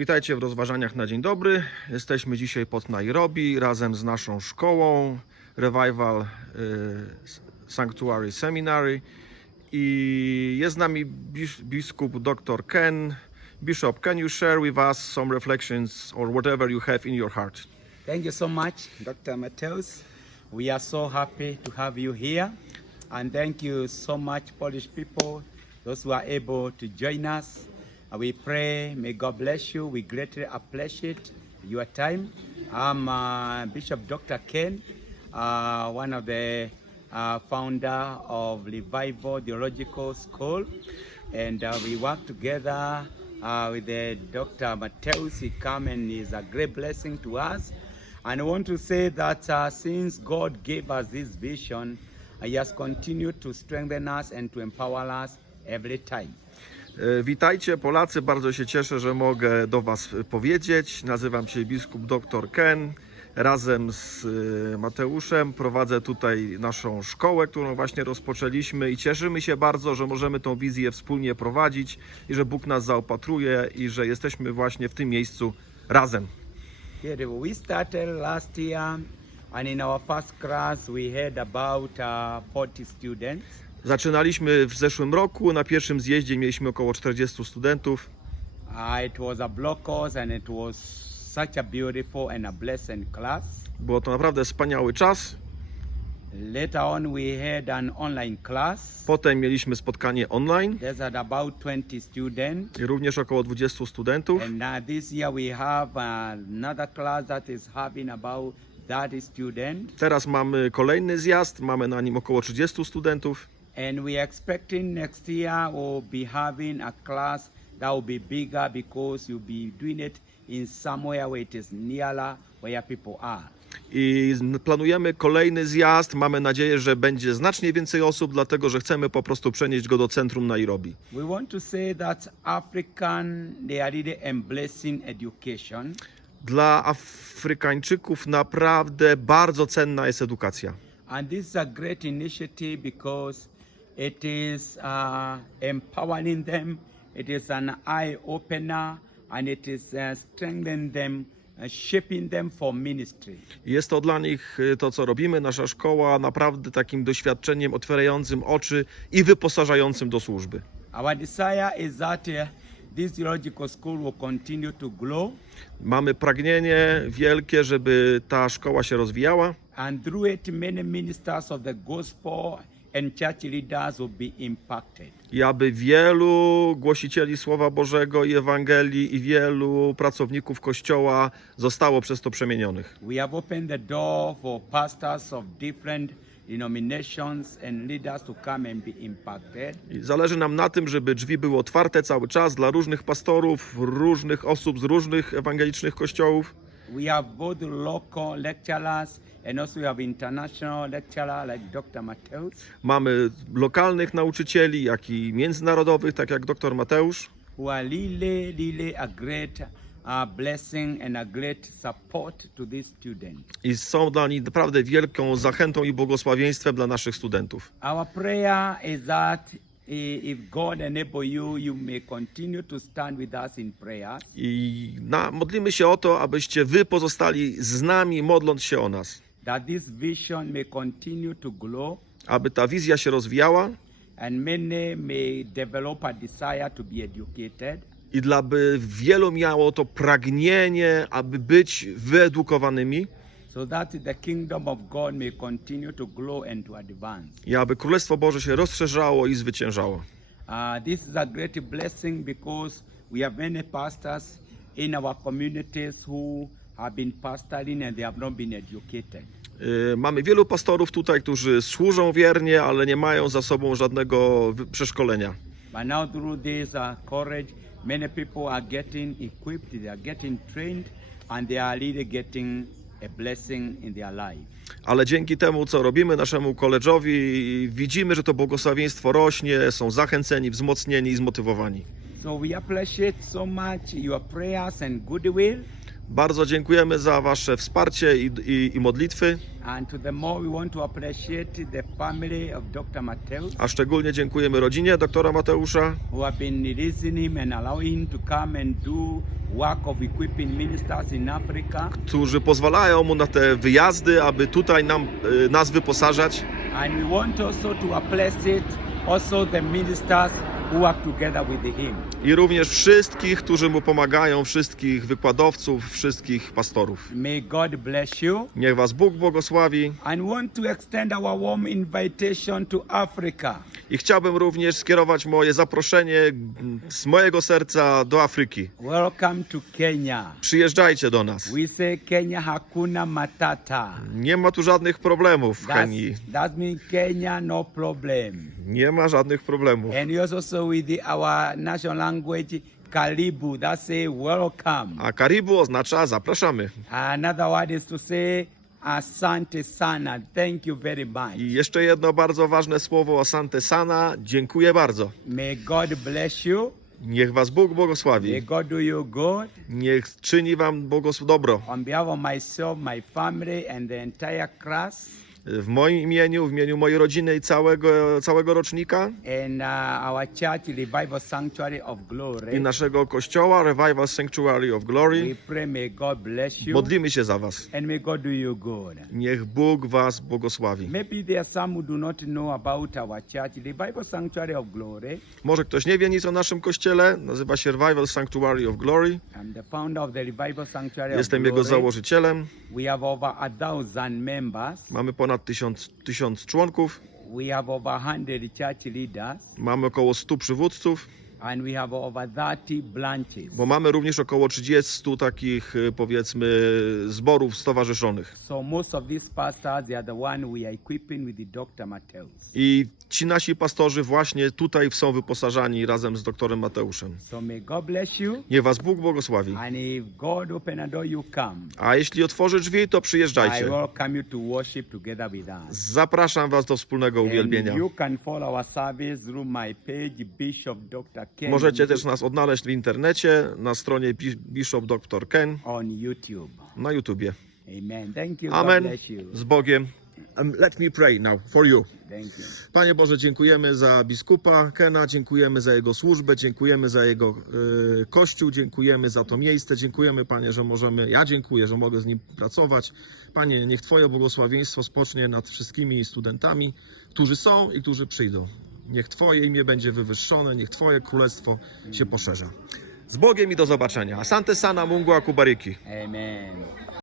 Witajcie w rozważaniach na dzień dobry. Jesteśmy dzisiaj pod Nairobi razem z naszą szkołą Revival y, Sanctuary Seminary i jest z nami bis- biskup dr Ken. Bishop, can you share with us some reflections or whatever you have in your heart? Thank you so much, Dr. Mateus. We are so happy to have you here. And thank you so much, Polish people, those who are able to join us. And we pray, may God bless you. We greatly appreciate your time. I'm uh, Bishop Dr. Ken, uh, one of the uh, founder of Revival Theological School. And uh, we work together uh, with the Dr. Mateus. He come and is a great blessing to us. And I want to say that uh, since God gave us this vision, uh, He has continued to strengthen us and to empower us every time. E, Witajcie Polacy, bardzo się cieszę, że mogę do Was powiedzieć. Nazywam się biskup dr Ken. Razem z e, Mateuszem prowadzę tutaj naszą szkołę, którą właśnie rozpoczęliśmy i cieszymy się bardzo, że możemy tą wizję wspólnie prowadzić i że Bóg nas zaopatruje i że jesteśmy właśnie w tym miejscu razem. We started last year, and in our first class, we had about uh, 40 students. Zaczynaliśmy w zeszłym roku, na pierwszym zjeździe mieliśmy około 40 studentów. It was a block course, and it was such a beautiful and a blessed class. Było to naprawdę wspaniały czas. Later on, we had an online class. Potem mieliśmy spotkanie online There's had about 20 students. i również około 20 studentów. And uh, this year we have another class that is having about 30 students. Teraz mamy kolejny zjazd, mamy na nim około 30 studentów. And we are expecting next year we'll be having a class that will be bigger because you'll be doing it in somewhere where it is nearer where people are. I planujemy kolejny zjazd. Mamy nadzieję, że będzie znacznie więcej osób, dlatego że chcemy po prostu przenieść go do centrum Nairobi. We want to say that African, they are really embracing education. Dla Afrykańczyków naprawdę bardzo cenna jest edukacja. And this is a great initiative because it is uh, empowering them, it is an eye opener, and it is uh, strengthening them, uh, shaping them for ministry. Jest to dla nich y, to, co robimy, nasza szkoła, naprawdę takim doświadczeniem otwierającym oczy i wyposażającym do służby. Our desire is that this theological school will continue to grow, Mamy pragnienie wielkie, żeby ta szkoła się rozwijała. and through it, many ministers of the gospel and church leaders will be impacted. i aby wielu głosicieli Słowa Bożego i Ewangelii i wielu pracowników Kościoła zostało przez to przemienionych. We have opened the door for pastors of different denominations and leaders to come and be impacted. I zależy nam na tym, żeby drzwi były otwarte cały czas dla różnych pastorów, różnych osób z różnych ewangelicznych kościołów. We have both local lecturers and also we have international lecturer like Dr. Mateus, Mamy lokalnych nauczycieli, jak i międzynarodowych, tak jak dr Mateusz. who are really, really a great uh, blessing and a great support to these students. I są dla nich naprawdę wielką zachętą i błogosławieństwem dla naszych studentów. Our prayer is that i- if God enable you, you may continue to stand with us in prayers. I na, modlimy się o to, abyście wy pozostali z nami, modląc się o nas. That this vision may continue to grow Aby ta wizja się rozwijała, and many may develop a desire to be educated. i dla by wielu miało to pragnienie, aby być wyedukowanymi So that the kingdom of God may continue to grow and to advance. i aby Królestwo Boże się rozszerzało i zwyciężało. Uh, this is a great blessing because we have many pastors in our communities who have been pastoring and they have not been educated. Yy, Mamy wielu pastorów tutaj, którzy służą wiernie, ale nie mają za sobą żadnego przeszkolenia. But now through this uh, courage, many people are getting equipped, they are getting trained, and they are really getting a blessing in their life. Ale dzięki temu, co robimy naszemu koledżowi, widzimy, że to błogosławieństwo rośnie, są zachęceni, wzmocnieni i zmotywowani. So we appreciate so much your prayers and goodwill. Bardzo dziękujemy za Wasze wsparcie i, i, i modlitwy, a szczególnie dziękujemy rodzinie doktora Mateusza, którzy pozwalają mu na te wyjazdy, aby tutaj nam, y, nas wyposażać. And we want also to appreciate also the ministers work together with him. I również wszystkich, którzy mu pomagają, wszystkich wykładowców, wszystkich pastorów. May God bless you. Niech Was Bóg błogosławi. And want to extend our warm invitation to Africa. I chciałbym również skierować moje zaproszenie z mojego serca do Afryki. Welcome to Kenya. Przyjeżdżajcie do nas. We say Kenya hakuna matata. Nie ma tu żadnych problemów w Kenii. that means Kenya no problem. Nie ma żadnych problemów. And we also with our national language, Kalibu, that's say welcome. A Karibu oznacza zapraszamy. Another word is to say asante sana. Thank you very much. I jeszcze jedno bardzo ważne słowo Asante Sana. Dziękuję bardzo. May God bless you. Niech Was Bóg May błogosławi. God do you good. Niech czyni Wam Bogos dobro. On behalf of myself, my family, and the entire class, W moim imieniu, w imieniu mojej rodziny i całego, całego rocznika and uh, our church, Revival Sanctuary of i Glory, naszego kościoła Revival Sanctuary of we Glory. pray may God bless you Modlimy się za Was. and may God do you good. Niech Bóg Was błogosławi. Maybe there are some who do not know about our church, Revival Sanctuary of Glory. Może ktoś nie wie nic o naszym kościele. Nazywa się Revival Sanctuary of Glory. I'm the founder of the Revival Sanctuary Jestem of jego Glory. założycielem. We have over a thousand members. Mamy ponad tysiąc, tysiąc członków. We have over 100 church leaders. Mamy około 100 przywódców, And we have over 30 branches. bo mamy również około 30 takich y, powiedzmy zborów stowarzyszonych. So most of these pastors, they are the one we are equipping with the Dr. Mateus. I ci nasi pastorzy właśnie tutaj są wyposażani razem z doktorem Mateuszem. So may God bless you. Niech was Bóg błogosławi. And if God open a door, you come. A jeśli otworzy drzwi, to I przyjeżdżajcie. welcome you to worship together with us. Zapraszam was do wspólnego And uwielbienia. you can follow our service through my page, Bishop Dr. Możecie też nas odnaleźć w internecie na stronie Bi- Bishop Dr. Ken on YouTube. na YouTubie. Amen. Z Bogiem. Um, let me pray now for you. Panie Boże, dziękujemy za biskupa Kena, dziękujemy za jego służbę, dziękujemy za jego e, kościół, dziękujemy za to miejsce, dziękujemy Panie, że możemy, ja dziękuję, że mogę z nim pracować. Panie, niech Twoje błogosławieństwo spocznie nad wszystkimi studentami, którzy są i którzy przyjdą. Niech Twoje imię będzie wywyższone, niech Twoje królestwo się poszerza. Z Bogiem i do zobaczenia. Asante sana mungu akubariki. Amen.